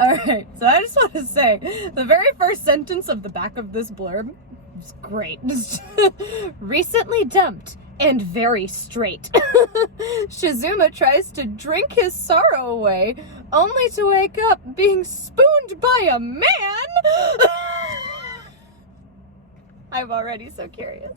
Alright, so I just want to say, the very first sentence of the back of this blurb is great. Recently dumped and very straight. Shizuma tries to drink his sorrow away, only to wake up being spooned by a man! I'm already so curious.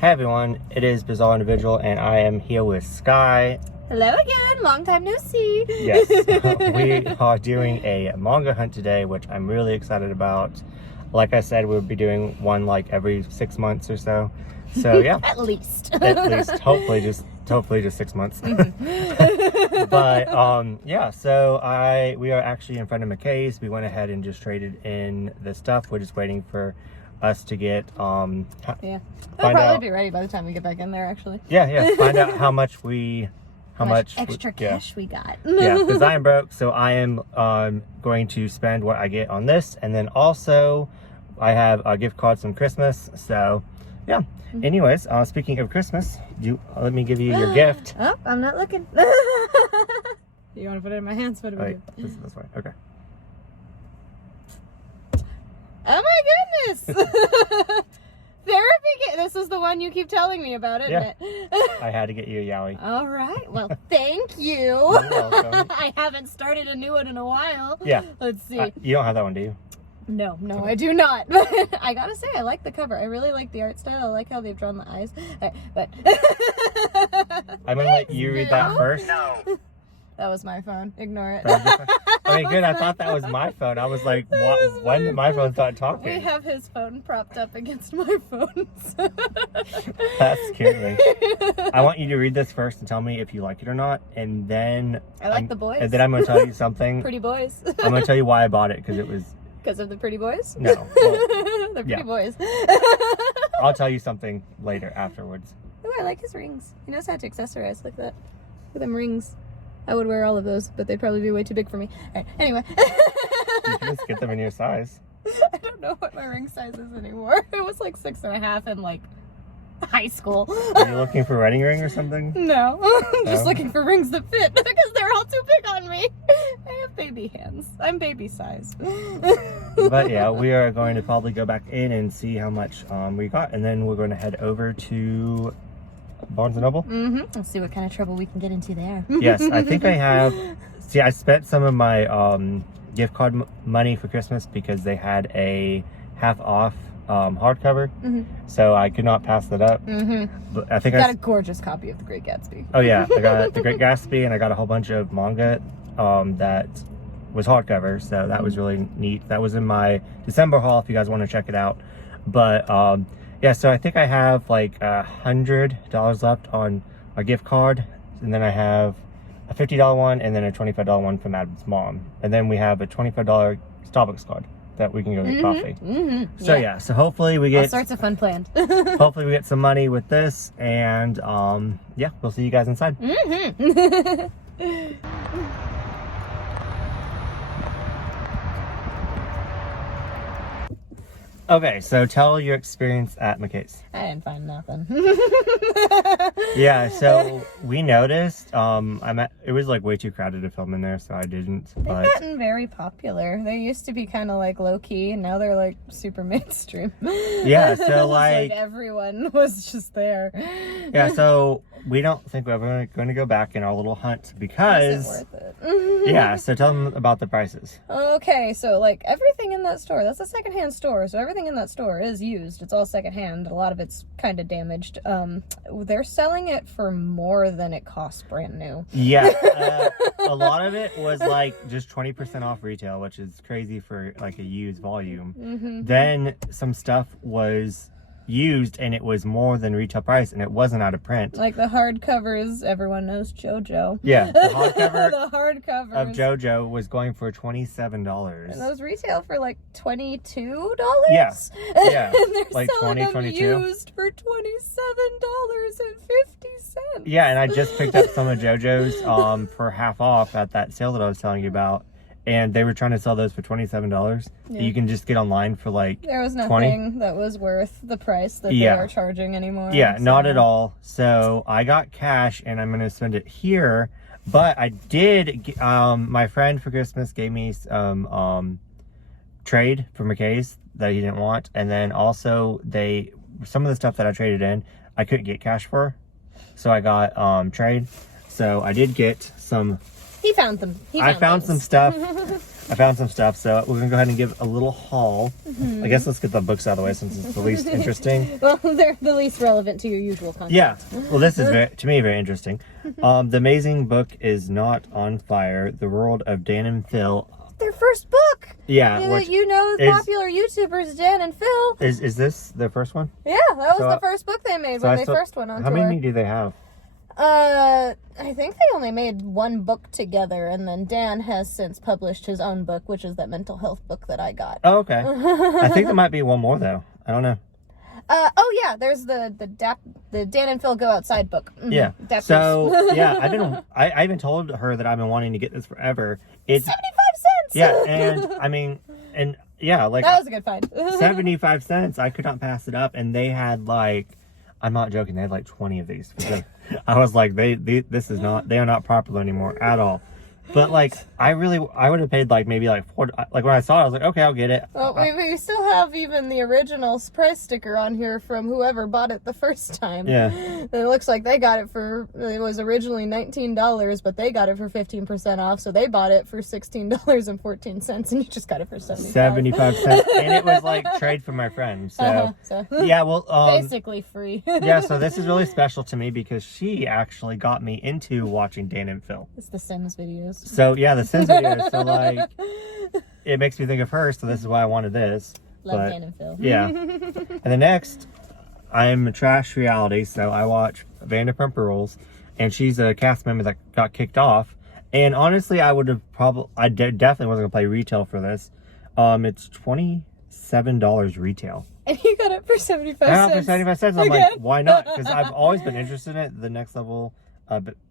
Hey everyone, it is Bizarre Individual and I am here with Sky. Hello again, long time no see. Yes, we are doing a manga hunt today, which I'm really excited about. Like I said, we'll be doing one like every 6 months or so. So yeah. At least. At least, hopefully just 6 months. But yeah, so we are actually in front of McKay's. We went ahead and just traded in the stuff. We're just waiting for us to get yeah, it'll probably be ready by the time we get back in there, actually. Yeah, find out how much extra cash we got. Yeah, because I am broke, so I am going to spend what I get on this, and then also I have a gift cards from Christmas. So yeah. Anyways, speaking of Christmas, let me give you your gift. Oh, I'm not looking. You want to put it in my hands? Put it in this way. Okay. Oh my goodness! Therapy kit. This is the one you keep telling me about, isn't it? I had to get you a yaoi. All right. Well, thank you. You're welcome. I haven't started a new one in a while. Yeah. Let's see. You don't have that one, do you? No, I do not. But I gotta say, I like the cover. I really like the art style. I like how they've drawn the eyes. But I'm gonna let you read that first. No. That was my phone. Ignore it. Okay, good. I thought that was my phone. I was like, when did my phone start talking? We have his phone propped up against my phones. That scared me. I want you to read this first and tell me if you like it or not, and then I like the boys. And then I'm gonna tell you something. Pretty boys. I'm gonna tell you why I bought it, because it was because of the pretty boys. No, the pretty boys. I'll tell you something later afterwards. Oh, I like his rings. He knows how to accessorize like that. Look at them rings. I would wear all of those, but they'd probably be way too big for me. All right, anyway. You can just get them in your size. I don't know what my ring size is anymore. It was like 6.5 in like high school. Are you looking for a wedding ring or something? No, I'm just looking for rings that fit because they're all too big on me. I have baby hands. I'm baby size. But yeah, we are going to probably go back in and see how much we got, and then we're going to head over to Barnes & Noble. Let's see what kind of trouble we can get into there. Yes, I think I have. See, I spent some of my gift card money for Christmas because they had a half off hardcover, so I could not pass that up. But I think I got a gorgeous copy of The Great Gatsby. Oh yeah, I got The Great Gatsby, and I got a whole bunch of manga that was hardcover, so that was really neat. That was in my December haul if you guys want to check it out. But yeah, so I think I have like $100 left on a gift card, and then I have a $50 one, and then a $25 one from Adam's mom, and then we have a $25 Starbucks card that we can go get coffee. So yeah, so hopefully we get all sorts of fun planned. Hopefully we get some money with this, and yeah, we'll see you guys inside. Okay, so tell your experience at McKay's. I didn't find nothing. Yeah, so we noticed, it was like way too crowded to film in there, so I didn't. They've gotten very popular. They used to be kind of like low key, and now they're like super mainstream. Yeah, so like everyone was just there. Yeah, so we don't think we're ever going to go back in our little hunt because worth it. Yeah, so tell them about the prices. Okay, so like everything in that store, that's a secondhand store, so everything in that store is used. It's all secondhand. A lot of it's kind of damaged. They're selling it for more than it costs brand new. Yeah, a lot of it was like just 20% off retail, which is crazy for like a used volume. Then some stuff was used and it was more than retail price, and it wasn't out of print. Like the hardcovers, everyone knows JoJo. Yeah, the hardcover the hardcovers of JoJo was going for $27. And those retail for like $22? Yeah. And they're like selling 20, them 22. used for $27.50. Yeah, and I just picked up some of JoJo's for half off at that sale that I was telling you about. and they were trying to sell those for $27. Yeah. You can just get online for like There was 20. nothing that was worth the price that they are charging anymore. Yeah, so. not at all. So I got cash, and I'm gonna spend it here. But I did. My friend for Christmas gave me some trade for McKay's that he didn't want, and then also some of the stuff that I traded in I couldn't get cash for, so I got trade. So I did get some. He found them. I found some stuff. I found some stuff, so we're gonna go ahead and give a little haul. I guess let's get the books out of the way since it's the least interesting. Well, they're the least relevant to your usual content. Yeah. Well, this is to me very interesting. The amazing book is Not on Fire: The World of Dan and Phil. Their first book. Yeah. You know popular YouTubers Dan and Phil. Is this their first one? Yeah, that was the first book they made when they first went on tour. How many do they have? I think they only made one book together, and then Dan has since published his own book, which is that mental health book that I got. Oh, okay. I think there might be one more though. I don't know. Oh yeah, there's the Dan and Phil Go Outside book. Mm-hmm. Yeah. Dappers. So yeah, I even told her that I've been wanting to get this forever. It's 75 cents. Yeah, and I mean, and yeah, like that was a good find. 75 cents. I could not pass it up, and they had like, I'm not joking, they had like 20 of these. I was like, they are not popular anymore at all. But like, I would have paid like maybe like $4. Like when I saw it, I was like, okay, I'll get it. Well, we still have even the original price sticker on here from whoever bought it the first time. Yeah. It looks like they got it it was originally $19, but they got it for 15% off, so they bought it for $16.14, and you just got it for 75 cents. And it was like trade from my friend. So yeah, well, basically free. Yeah, so this is really special to me because she actually got me into watching Dan and Phil. It's the Sims videos. So yeah, the Sims videos. So like, it makes me think of her. So this is why I wanted this. Love Dan and Phil. Yeah. And the next, I'm Trash Reality. So I watch Vanderpump Rules, and she's a cast member that got kicked off. And honestly, I would have definitely wasn't gonna play retail for this. It's $27 retail. And you got it for 75 cents. For 75 cents. I'm like, why not? Because I've always been interested in it. The next level,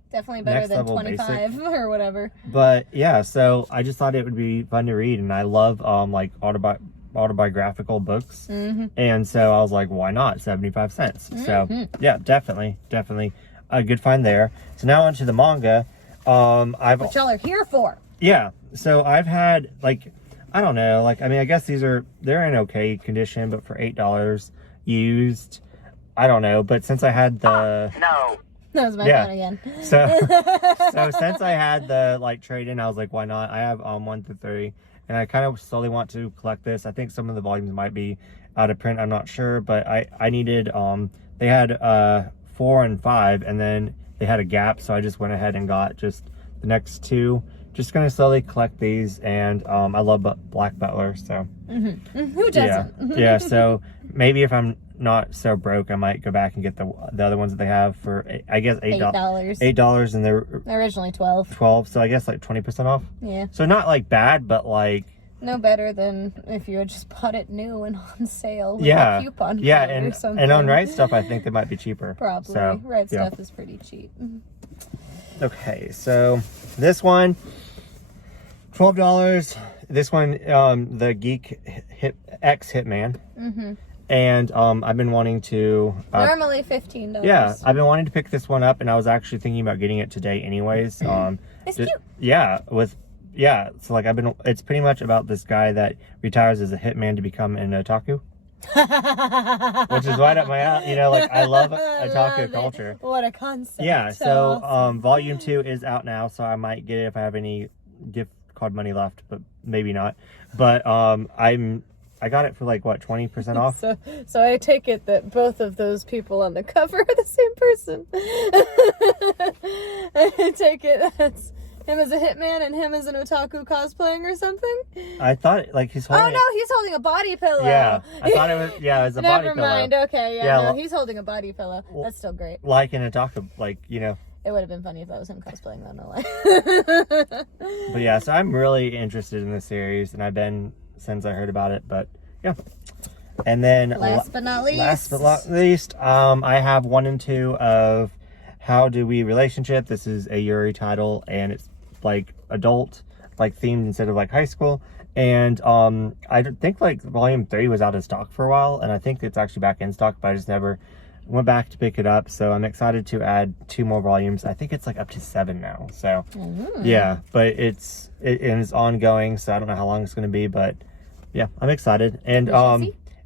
definitely better than 25 basic. Or whatever. But yeah, so I just thought it would be fun to read, and I love like autobiographical books, and so I was like, why not? 75 cents. So yeah, definitely a good find there. So now onto the manga. What y'all are here for? Yeah, so I've had like, I don't know, like, I mean, I guess they're in okay condition, but for $8 used, I don't know. But since I had the That was my phone again. So since I had the like trade in, I was like, why not? I have 1 through 3, and I kind of slowly want to collect this. I think some of the volumes might be out of print. I'm not sure, but I needed they had 4 and 5, and then they had a gap, so I just went ahead and got just the next 2. Just gonna slowly collect these, and I love Black Butler, so who doesn't? Yeah. So maybe if I'm not so broke, I might go back and get the other ones that they have for, I guess, $8. $8, and they're originally 12. So I guess like 20% off. Yeah. So not like bad, but like no better than if you had just bought it new and on sale with a coupon code or something. And on Right Stuff, I think they might be cheaper. Probably. So, Right Stuff is pretty cheap. Okay, so this one, $12. This one, the Geek X Hitman. And I've been wanting to normally $15. Yeah, I've been wanting to pick this one up, and I was actually thinking about getting it today anyways. It's cute. Yeah, so like it's pretty much about this guy that retires as a hitman to become an otaku. Which is right up my alley. Like I love otaku culture. What a concept. Yeah, so volume 2 is out now, so I might get it if I have any gift card money left, but maybe not. But I got it for like, what, 20% off? So I take it that both of those people on the cover are the same person. I take it that's him as a hitman and him as an otaku cosplaying or something. I thought, like, he's holding... Oh, no, he's holding a body pillow. Yeah, I thought it was a body pillow. Never mind, okay, no, he's holding a body pillow. That's still great. Like an otaku, like, It would have been funny if that was him cosplaying, though, no lie. But yeah, so I'm really interested in this series, and I've been since I heard about it, but yeah. And then last but not least, I have 1 and 2 of How Do We Relationship. This is a Yuri title, and it's like adult, like themed instead of like high school. And I think like volume 3 was out of stock for a while, and I think it's actually back in stock, but I just never went back to pick it up. So I'm excited to add 2 more volumes. I think it's like up to 7 now. So yeah, but it's ongoing, so I don't know how long it's going to be, but yeah, I'm excited. And it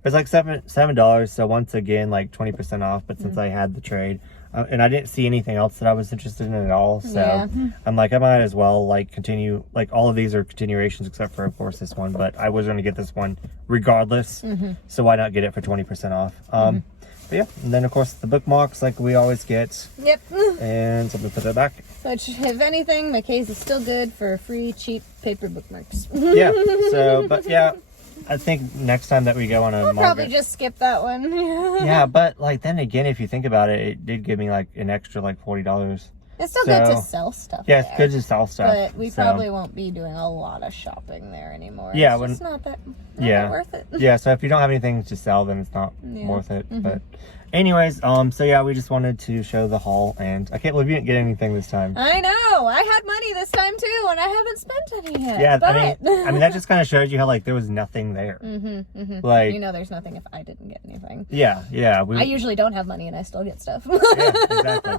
was like $7, so once again like 20% off. But since I had the trade, and I didn't see anything else that I was interested in at all, so I'm like, I might as well like continue. Like all of these are continuations except for of course this one, but I was going to get this one regardless, so why not get it for 20% off? But yeah, and then of course the bookmarks like we always get. Yep. And so I'm gonna put that back. Which, if anything, McKay's is still good for free, cheap paper bookmarks. Yeah. So, but yeah, I think next time that we go on a We'll manga, probably just skip that one. yeah, but like then again, if you think about it, it did give me like an extra like $40. It's still good to sell stuff. Yeah, there, it's good to sell stuff. But we probably won't be doing a lot of shopping there anymore. Yeah, it's just not that worth it. Yeah, so if you don't have anything to sell, then it's not worth it. But anyways, so yeah, we just wanted to show the haul, and I can't believe you didn't get anything this time. I know. I had money this time too, and I haven't spent any yet. Yeah, but... I mean that just kind of shows you how like there was nothing there. Like, you know, there's nothing if I didn't get anything. Yeah. I usually don't have money, and I still get stuff. Yeah, exactly.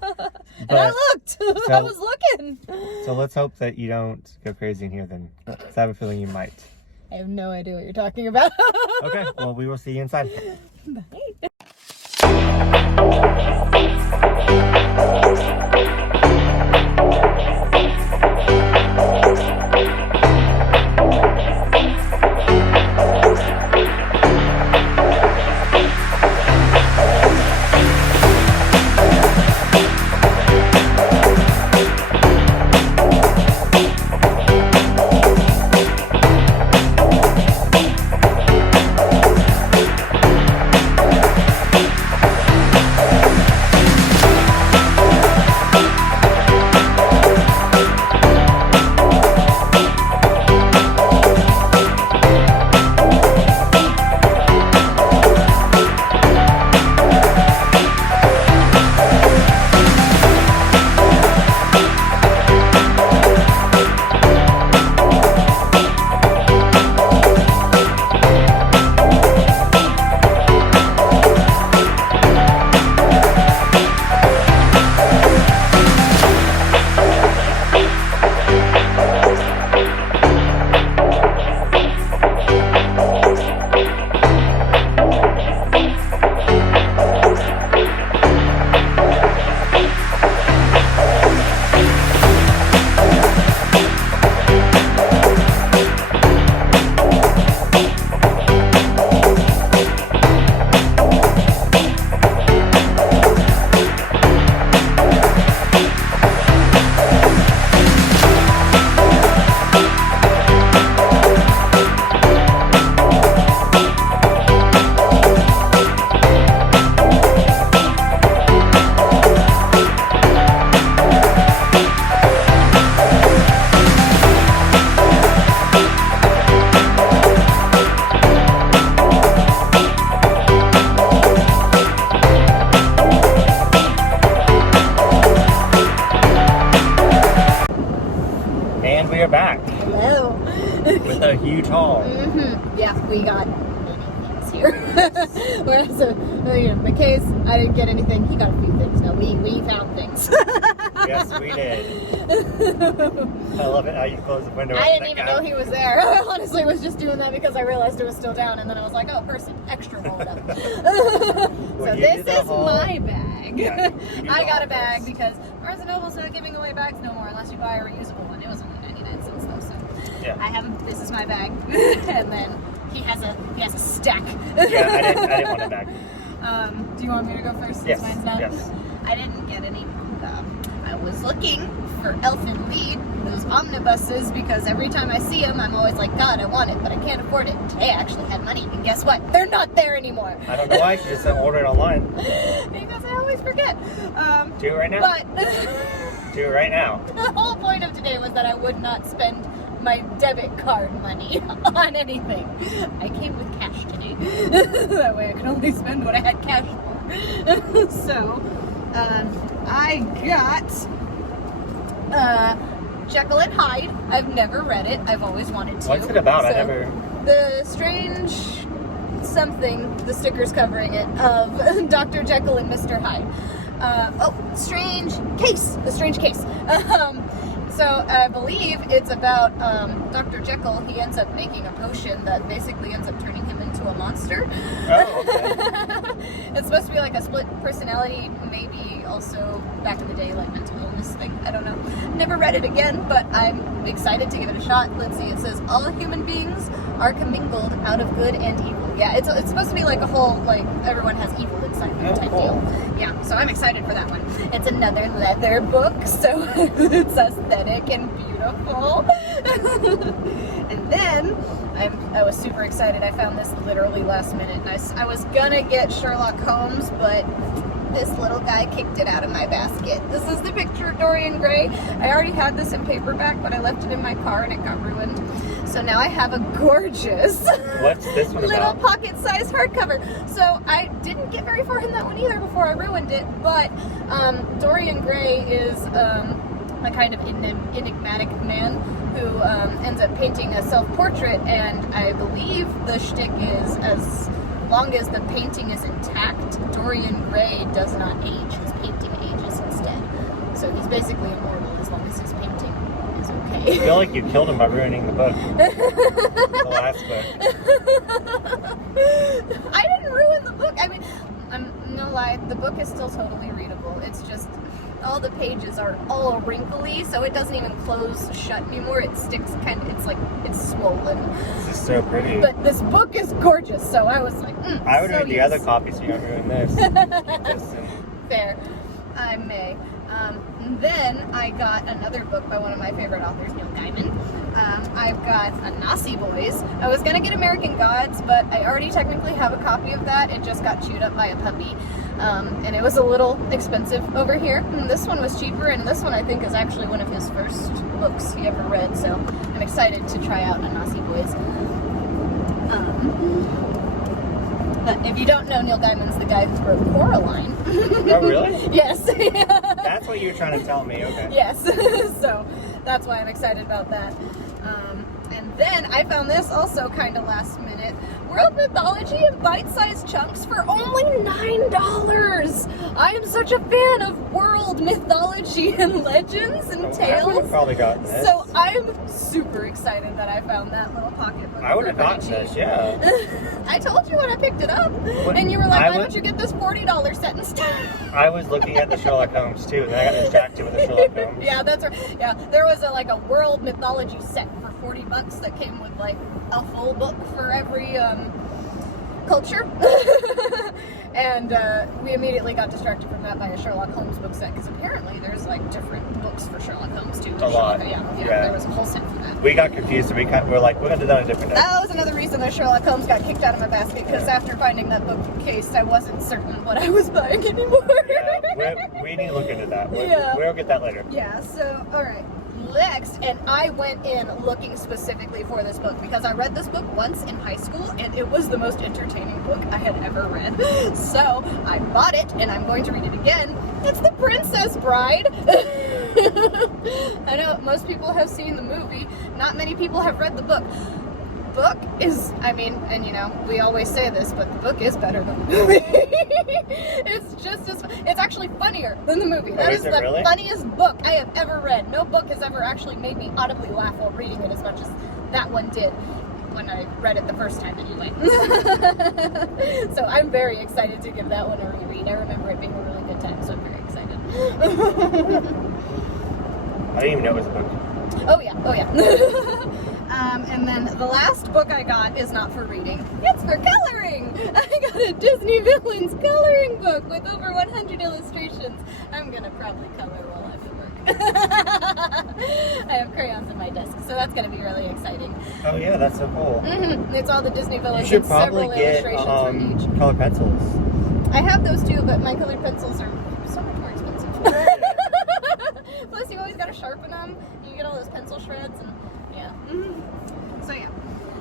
And I looked. I was looking. So let's hope that you don't go crazy in here then. 'Cause I have a feeling you might. I have no idea what you're talking about. Okay, well, we will see you inside. Bye. we are back. Hello. With a huge haul. Yeah, we got many things here. Whereas, McKay's, I didn't get anything. He got a few things. No, we found things. Yes, we did. I love it how you close the window. I didn't even know he was there. I honestly was just doing that because I realized it was still down, and then I was like, oh, person, extra roll it up. So this is my bag. Yeah, I got a bag because Barnes & Noble's not giving away bags no more unless you buy a reusable one. It was only 99 cents though, so yeah. I have this is my bag, and then he has a stack. Yeah, I didn't want a bag. Do you want me to go first? Yes. Mine's done? Yes. I didn't get any manga. I was looking for Elfin Lead, those omnibuses, because every time I see them, I'm always like, God, I want it, but I can't afford it. Today I actually had money, and guess what? They're not there anymore. I don't know why. You just order it online. Because I always forget. Do it right now. But do it right now. The whole point of today was that I would not spend my debit card money on anything. I came with cash today. That way I could only spend what I had cash for. So, I got Jekyll and Hyde. I've never read it. I've always wanted to. What's it about? I So, never. The strange something, the sticker's covering it, of Dr. Jekyll and Mr. Hyde. Strange case. The strange case. So I believe it's about Dr. Jekyll. He ends up making a potion that basically ends up turning him into a monster. Oh, okay. It's supposed to be like a split personality, maybe also back in the day like mental illness thing. I don't know. Never read it again, but I'm excited to give it a shot. Let's see. It says all human beings are commingled out of good and evil. Yeah, it's supposed to be like a whole like everyone has evil inside them type deal. Yeah, so I'm excited for that one. It's another leather book, so it's aesthetic and beautiful. And then I was super excited. I found this literally last minute. And I was gonna get Sherlock Holmes, but this little guy kicked it out of my basket. This is the picture of Dorian Gray. I already had this in paperback, but I left it in my car and it got ruined. So now I have a gorgeous What's this one little about? pocket-sized hardcover. So I didn't get very far in that one either before I ruined it, but Dorian Gray is a kind of enigmatic man who ends up painting a self-portrait, and I believe the shtick is as long as the painting is intact, Dorian Gray does not age. His painting ages instead. So he's basically immortal as long as his painting is okay. I feel like you killed him by ruining the book. The last book. I didn't ruin the book. I mean, I'm no lie, the book is still totally readable. It's just all the pages are all wrinkly, so it doesn't even close shut anymore. It sticks it's swollen. This is so pretty. But this book is gorgeous, so I was like, I would so read the yes. other copy so you don't ruin this. Keep this in. Fair. I may. Then I got another book by one of my favorite authors, Neil Gaiman. I've got a Nazi Boys. I was gonna get American Gods, but I already technically have a copy of that. It just got chewed up by a puppy. And it was a little expensive over here. And this one was cheaper, and this one I think is actually one of his first books he ever read, so I'm excited to try out a Nazi Boys. But if you don't know, Neil Gaiman's the guy who wrote Coraline. Oh, really? Yes. That's what you were trying to tell me, okay. Yes. So that's why I'm excited about that. And then I found this also kind of last minute. World Mythology in bite-sized chunks for only $9. I am such a fan of world mythology and legends and I would tales. have probably gotten this. So I'm super excited that I found that little pocketbook. I would have for gotten pretty this, cheap. yeah. I told you when I picked it up, What? and you were like, I "Why would- don't you get this $40 set instead?" I was looking at the Sherlock Holmes too, and I got distracted with the Sherlock Holmes. Yeah, that's right. Yeah, there was a world mythology set for $40 that came with like a full book for every culture. And we immediately got distracted from that by a Sherlock Holmes book set, because apparently there's like different books for Sherlock Holmes too. A lot. Yeah, Yeah. there was a whole set for that. We got confused, so we're like, we're going to do that on a different day. That was another reason that Sherlock Holmes got kicked out of my basket, because after finding that book case, I wasn't certain what I was buying anymore. Yeah, we need to look into that. Yeah. We'll get that later. Yeah, so, alright. Next, and I went in looking specifically for this book because I read this book once in high school and it was the most entertaining book I had ever read. So I bought it and I'm going to read it again. It's The Princess Bride. I know most people have seen the movie, not many people have read the book. Book is, I mean, and you know, we always say this, but the book is better than the movie. It's just as, it's actually funnier than the movie. That is the really? funniest book I have ever read. No book has ever actually made me audibly laugh while reading it as much as that one did when I read it the first time anyway. So I'm very excited to give that one a reread. I remember it being a really good time, so I'm very excited. I didn't even know it was a book. Oh yeah. And then the last book I got is not for reading, it's for coloring! I got a Disney Villains coloring book with over 100 illustrations. I'm gonna probably color while I'm at work. I have crayons in my desk, so that's gonna be really exciting. Oh yeah, that's so cool. Mm-hmm. It's all the Disney You Villains should and several probably get illustrations from each. colored pencils. I have those too, but my colored pencils are so much more expensive. Plus you always gotta sharpen them, you get all those pencil shreds, and yeah. So yeah.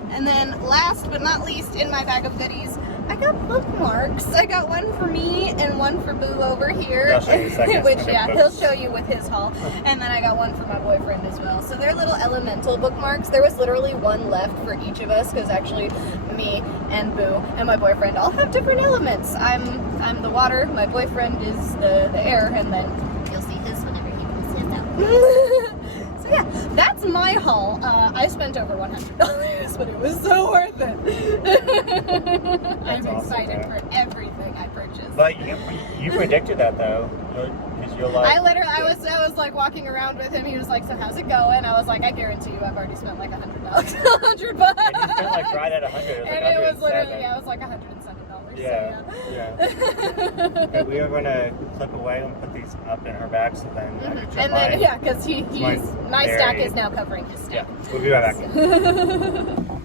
And then last but not least in my bag of goodies, I got bookmarks. I got one for me and one for Boo over here. I'll show you in a second. Which, yeah, he'll show you with his haul. And then I got one for my boyfriend as well. So they're little elemental bookmarks. There was literally one left for each of us because actually me and Boo and my boyfriend all have different elements. I'm the water, my boyfriend is the air, and then you'll see his whenever he pulls his out. So yeah, that's my haul. I spent over $100, but it was so worth it. I'm excited for everything I purchased. But you predicted that though, because you're like. I was like walking around with him. He was like, "So how's it going?" I was like, "I guarantee you, I've already spent like $100, $100 bucks." And you spent like right at 100. And it was literally, it was like $107. Yeah, so, yeah. Okay, we are gonna clip away and put these up in her bag, so then. And then, yeah, because my stack is now covering his stack. Yeah, we'll be right back.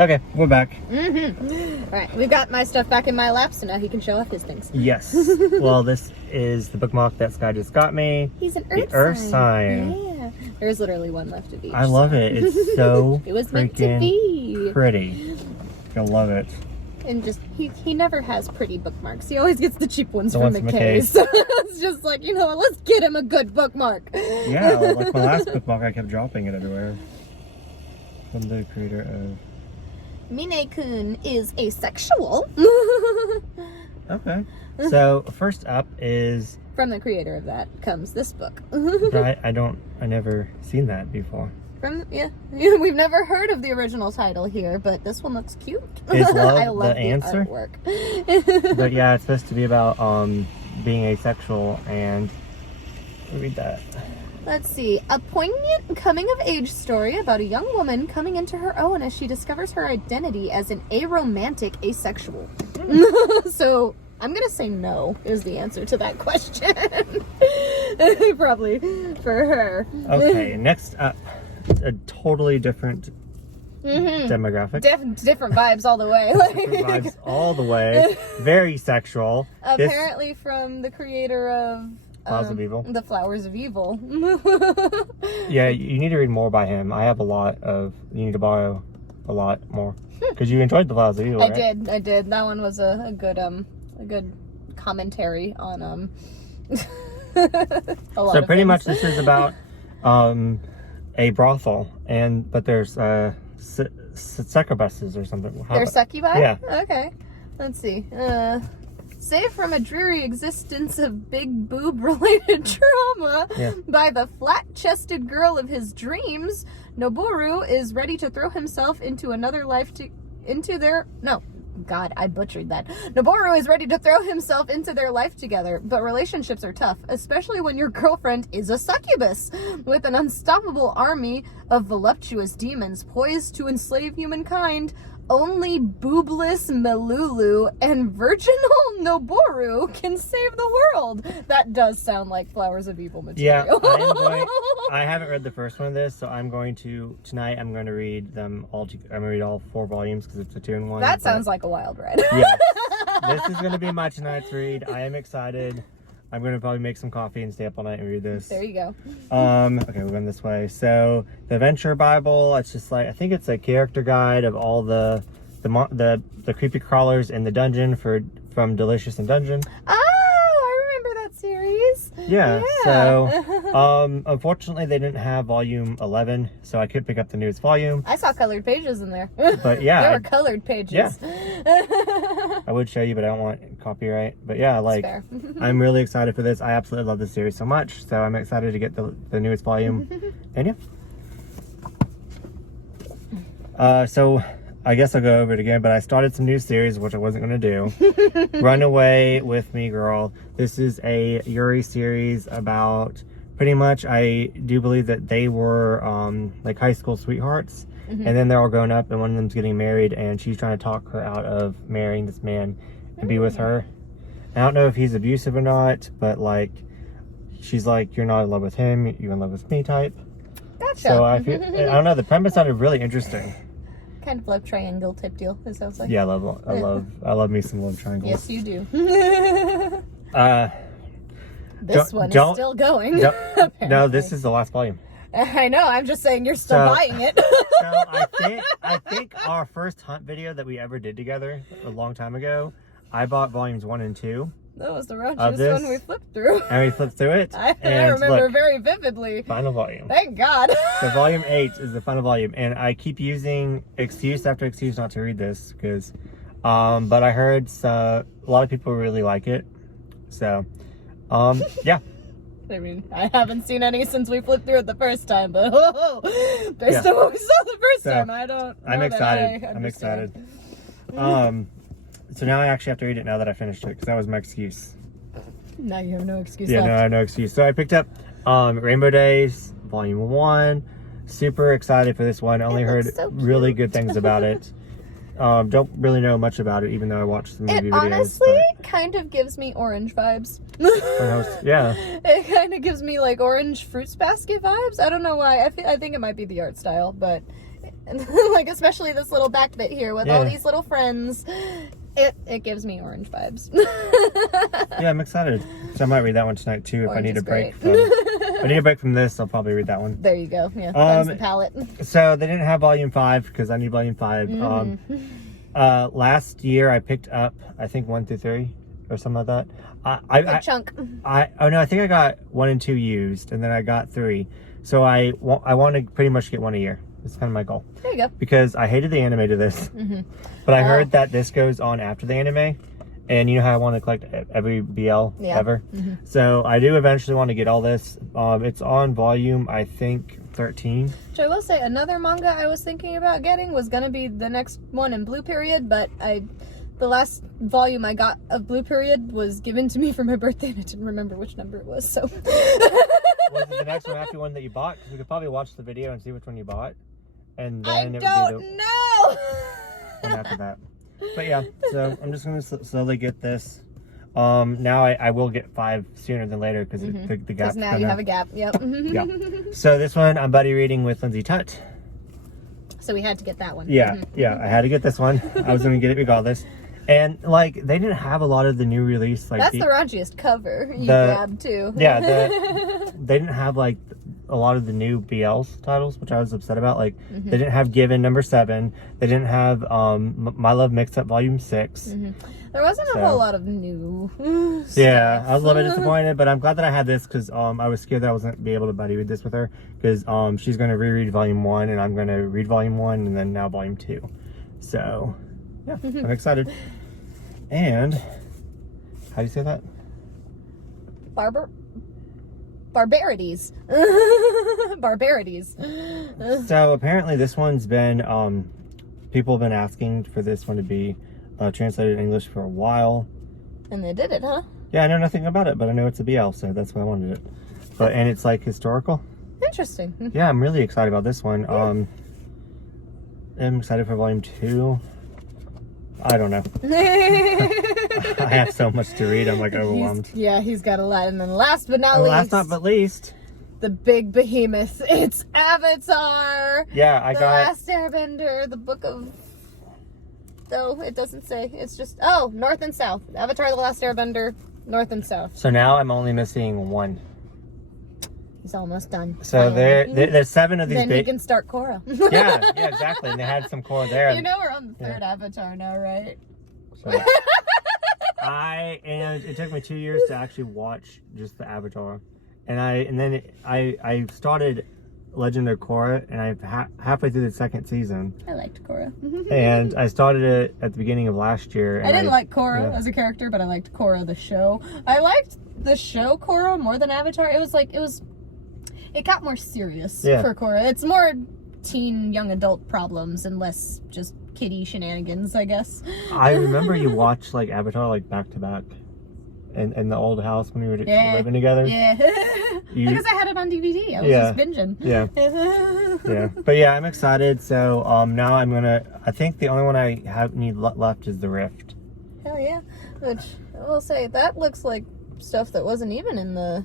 Okay, we're back. All right, we've got my stuff back in my lap, so now he can show off his things. Yes. Well, this is the bookmark that Sky just got me. He's an Earth sign. Yeah. There's literally one left of each. I love it. It's so it was meant to be pretty. I love it. And just he never has pretty bookmarks. He always gets the cheap ones The from ones from McKay. McKay. So it's just like, let's get him a good bookmark. Yeah, like my last bookmark, I kept dropping it everywhere. From the creator of Mine-kun is asexual. Okay. So first up is From the creator of that comes this book. I never seen that before. Yeah, we've never heard of the original title here, but this one looks cute. Is love I love the answer? Artwork. But yeah, it's supposed to be about being asexual, and read that. Let's see. A poignant coming-of-age story about a young woman coming into her own as she discovers her identity as an aromantic asexual. So I'm gonna say no is the answer to that question. Probably for her. Okay, next up, a totally different demographic. Different vibes all the way. Different vibes all the way. Very sexual. Apparently from the creator of Flowers of Evil. The Flowers of Evil. Yeah, you need to read more by him. I have you need to borrow a lot more. Because you enjoyed The Flowers of Evil, right? I did. That one was a good commentary on a lot So of pretty things. much this is about a brothel, but there's succubuses or something. They're succubi? Yeah. Okay. Let's see. Saved from a dreary existence of big boob related trauma by the flat-chested girl of his dreams, Noboru is ready to throw himself into another life I butchered that. Noboru is ready to throw himself into their life together, but relationships are tough, especially when your girlfriend is a succubus, with an unstoppable army of voluptuous demons poised to enslave humankind. Only boobless Melulu and virginal Noboru can save the world. That does sound like Flowers of Evil material. Yeah, I haven't read the first one of this, so tonight I'm going to read them all. I'm going to read all 4 volumes because it's a 2-in-1. That sounds like a wild ride. Yeah. This is going to be my tonight's read. I am excited. I'm going to probably make some coffee and stay up all night and read this. There you go. Okay, we're going this way. So, the Adventure Bible, it's just like, I think it's a character guide of all the creepy crawlers in the dungeon from Delicious in Dungeon. Oh, I remember that series. Yeah. So, unfortunately, they didn't have volume 11, so I couldn't pick up the newest volume. I saw colored pages in there. But yeah. There were colored pages. Yeah. I would show you, but I don't want copyright. But yeah, I'm really excited for this. I absolutely love this series so much, so I'm excited to get the newest volume. And yeah. So I guess I'll go over it again, but I started some new series, which I wasn't going to do. Run Away With Me, Girl. This is a Yuri series about, pretty much, I do believe that they were like high school sweethearts. And then they're all grown up, and one of them's getting married, and she's trying to talk her out of marrying this man and be with her. I don't know if he's abusive or not, but she's like, you're not in love with him, you're in love with me type. Gotcha. So I don't know, the premise sounded really interesting. Kind of love triangle type deal, it sounds like. Yeah, I love me some love triangles. Yes, you do. This one is still going. No, this is the last volume. I know. I'm just saying you're still buying it. So I think our first hunt video that we ever did together a long time ago, I bought volumes 1 and 2. That was the raunchiest one we flipped through. And we flipped through it. I and remember look, very vividly. final volume. Thank God. So volume 8 is the final volume, and I keep using excuse after excuse not to read this because, but I heard a lot of people really like it. So, yeah. I mean, I haven't seen any since we flipped through it the first time, but based on what we saw the first time, I don't. I'm excited. I'm excited. So now I actually have to read it now that I finished it because that was my excuse. Now you have no excuse Yeah, left. no, I have no excuse. So I picked up Rainbow Days Volume 1. Super excited for this one. Only heard really good things about it. Don't really know much about it, even though I watched some movie videos. It honestly kind of gives me Orange vibes. Yeah. It kind of gives me like Orange Fruits Basket vibes. I don't know why. I think it might be the art style, but like especially this little back bit here with all these little friends. It gives me Orange vibes. Yeah, I'm excited. So I might read that one tonight too if Orange I need a break. great. If I need a break from this, I'll probably read that one. There you go. Yeah, that's the palette. So they didn't have Volume 5 because I need Volume 5. Last year I picked up, I think 1 through 3 or something like that. A chunk. I think I got 1 and 2 used, and then I got 3. So I want to pretty much get 1 a year. It's kind of my goal. There you go. Because I hated the anime to this. But I heard that this goes on after the anime. And you know how I want to collect every BL ever? So I do eventually want to get all this. It's on volume, I think, 13. Which I will say, another manga I was thinking about getting was going to be the next one in Blue Period, but the last volume I got of Blue Period was given to me for my birthday, and I didn't remember which number it was, so... Was it the next one after one that you bought? Because we could probably watch the video and see which one you bought. And then it would be the know! one after that. But yeah, so I'm just going to slowly get this. Now I will get 5 sooner than later because the gap. Because now you have a gap, yep. Yeah. So this one I'm buddy reading with Lindsay Tutt. So we had to get that one. Yeah, yeah, I had to get this one. I was going to get it regardless. And like they didn't have a lot of the new release. Like that's the raunchiest cover you grabbed too. Yeah, they didn't have like a lot of the new BLs titles, which I was upset about. Like they didn't have Given #7. They didn't have My Love Mixed Up Volume 6. There wasn't a whole lot of new stuff. Yeah, I was a little bit disappointed, but I'm glad that I had this because I was scared that I wasn't be able to buddy read this with her because she's going to reread Volume 1 and I'm going to read Volume 1 and then now Volume 2. So yeah, I'm excited. And how do you say that? Barbarities. Barbarities. So apparently this one's been people have been asking for this one to be translated in English for a while. And they did it, huh? Yeah, I know nothing about it, but I know it's a BL, so that's why I wanted it. And it's like historical. Interesting. Yeah, I'm really excited about this one. Yeah. I'm excited for Volume 2. I don't know. I have so much to read. I'm like overwhelmed. He's got a lot. And then last but not least, the big behemoth. It's Avatar. Yeah, I got The Last Airbender, the book of... No, it doesn't say. It's just... Oh, North and South. Avatar, The Last Airbender, North and South. So now I'm only missing 1. He's almost done. So there's 7 of these then he can start Korra. yeah, exactly. And they had some Korra there. You know we're on the 3rd Avatar now, right? So, and it took me 2 years to actually watch just the Avatar. And then I started Legend of Korra, and I'm halfway through the 2nd season. I liked Korra. And I started it at the beginning of last year. And I didn't like Korra as a character, but I liked Korra the show. I liked the show Korra more than Avatar. It got more serious for Korra. It's more teen, young adult problems and less just kiddie shenanigans, I guess. I remember you watched like Avatar like back to back in the old house when we were living together. Yeah. Because I had it on DVD. I was just binging. Yeah. Yeah. But yeah, I'm excited. So now I think the only one I need left is the Rift. Hell yeah. Which I will say, that looks like stuff that wasn't even in the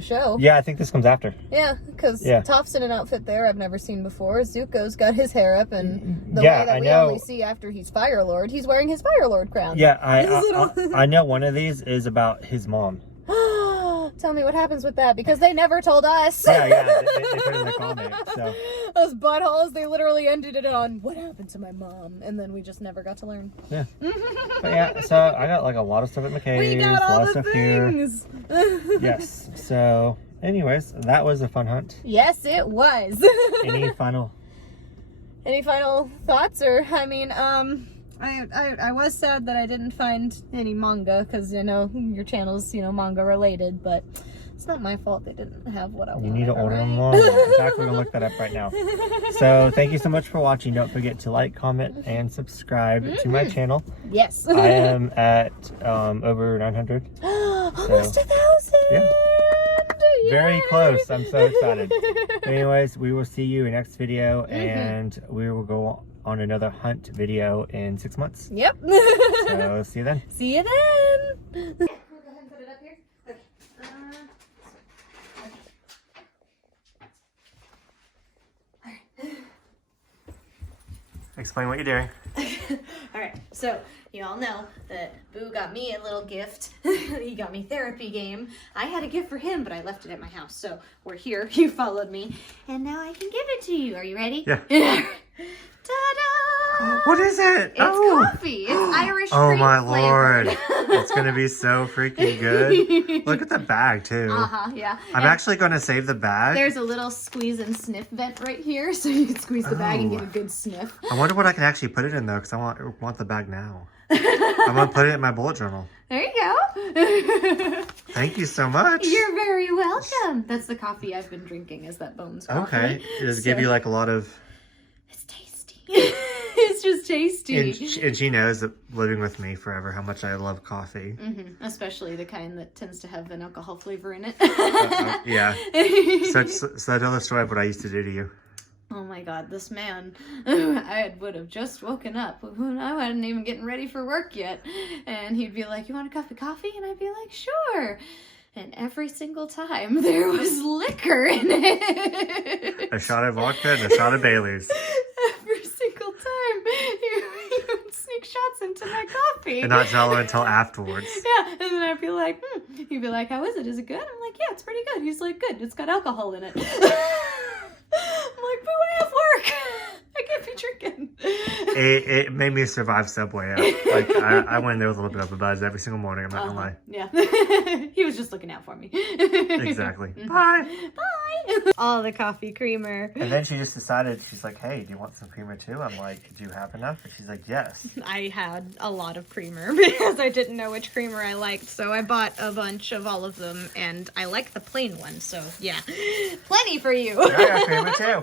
show. Yeah, I think this comes after. Yeah, because Toph's in an outfit there I've never seen before. Zuko's got his hair up, and the way that we only see after he's Fire Lord, he's wearing his Fire Lord crown. Yeah, I know one of these is about his mom. Tell me what happens with that, because they never told us. Yeah, they put it in the comments. So Those buttholes, they literally ended it on what happened to my mom, and then we just never got to learn. yeah. But yeah, so I got like a lot of stuff at McKay's. We got all the stuff things. here. Yes. So, anyways, that was a fun hunt. Yes, it was. Any final thoughts? Or, I mean, I was sad that I didn't find any manga, because, you know, your channel's, you know, manga related, but it's not my fault they didn't have what I wanted. You need to order right? them more. In fact, we're going to look that up right now. So, thank you so much for watching. Don't forget to like, comment, and subscribe to my channel. Yes. I am at over 900. Almost 1,000! Yeah. Yay! Very close. I'm so excited. Anyways, we will see you in next video, and we will go on another hunt video in 6 months. Yep. So, see you then. See you then. We'll go ahead and put it up here. Okay. Explain what you're doing. Alright, so you all know that Boo got me a little gift. He got me therapy game. I had a gift for him, but I left it at my house. So we're here. You followed me. And now I can give it to you. Are you ready? Yeah. Ta-da! What is it? It's coffee. It's Irish Oh cream my flavored. Lord. It's going to be so freaking good. Look at the bag too. Yeah. I'm actually going to save the bag. There's a little squeeze and sniff vent right here, so you can squeeze the bag and get a good sniff. I wonder what I can actually put it in though, because I want the bag now. I'm going to put it in my bullet journal. There you go. Thank you so much. You're very welcome. That's the coffee I've been drinking, is that Bones coffee. Okay. Does it give you like a lot of... It's tasty. It's just tasty. And she knows that living with me forever how much I love coffee. Especially the kind that tends to have an alcohol flavor in it. Yeah. So tell the story of what I used to do to you. Oh my God, this man, I would have just woken up. I wasn't even getting ready for work yet. And he'd be like, you want a cup of coffee? And I'd be like, sure. And every single time there was liquor in it. A shot of vodka and a shot of Bailey's. Every single time he would sneak shots into my coffee. And not Jello until afterwards. Yeah, and then I'd be like, He'd be like, how is it? Is it good? I'm like, yeah, it's pretty good. He's like, good. It's got alcohol in it. I'm like, boo, I have work. I can't be drinking. It made me survive Subway out. Like, I went there with a little bit of a buzz every single morning. I'm not gonna lie. Yeah. He was just looking out for me. Exactly. Bye. Bye. All the coffee creamer. And then she just decided, she's like, hey, do you want some creamer too? I'm like, do you have enough? And she's like, yes. I had a lot of creamer because I didn't know which creamer I liked. So I bought a bunch of all of them, and I like the plain one. So yeah, plenty for you. I got creamer too.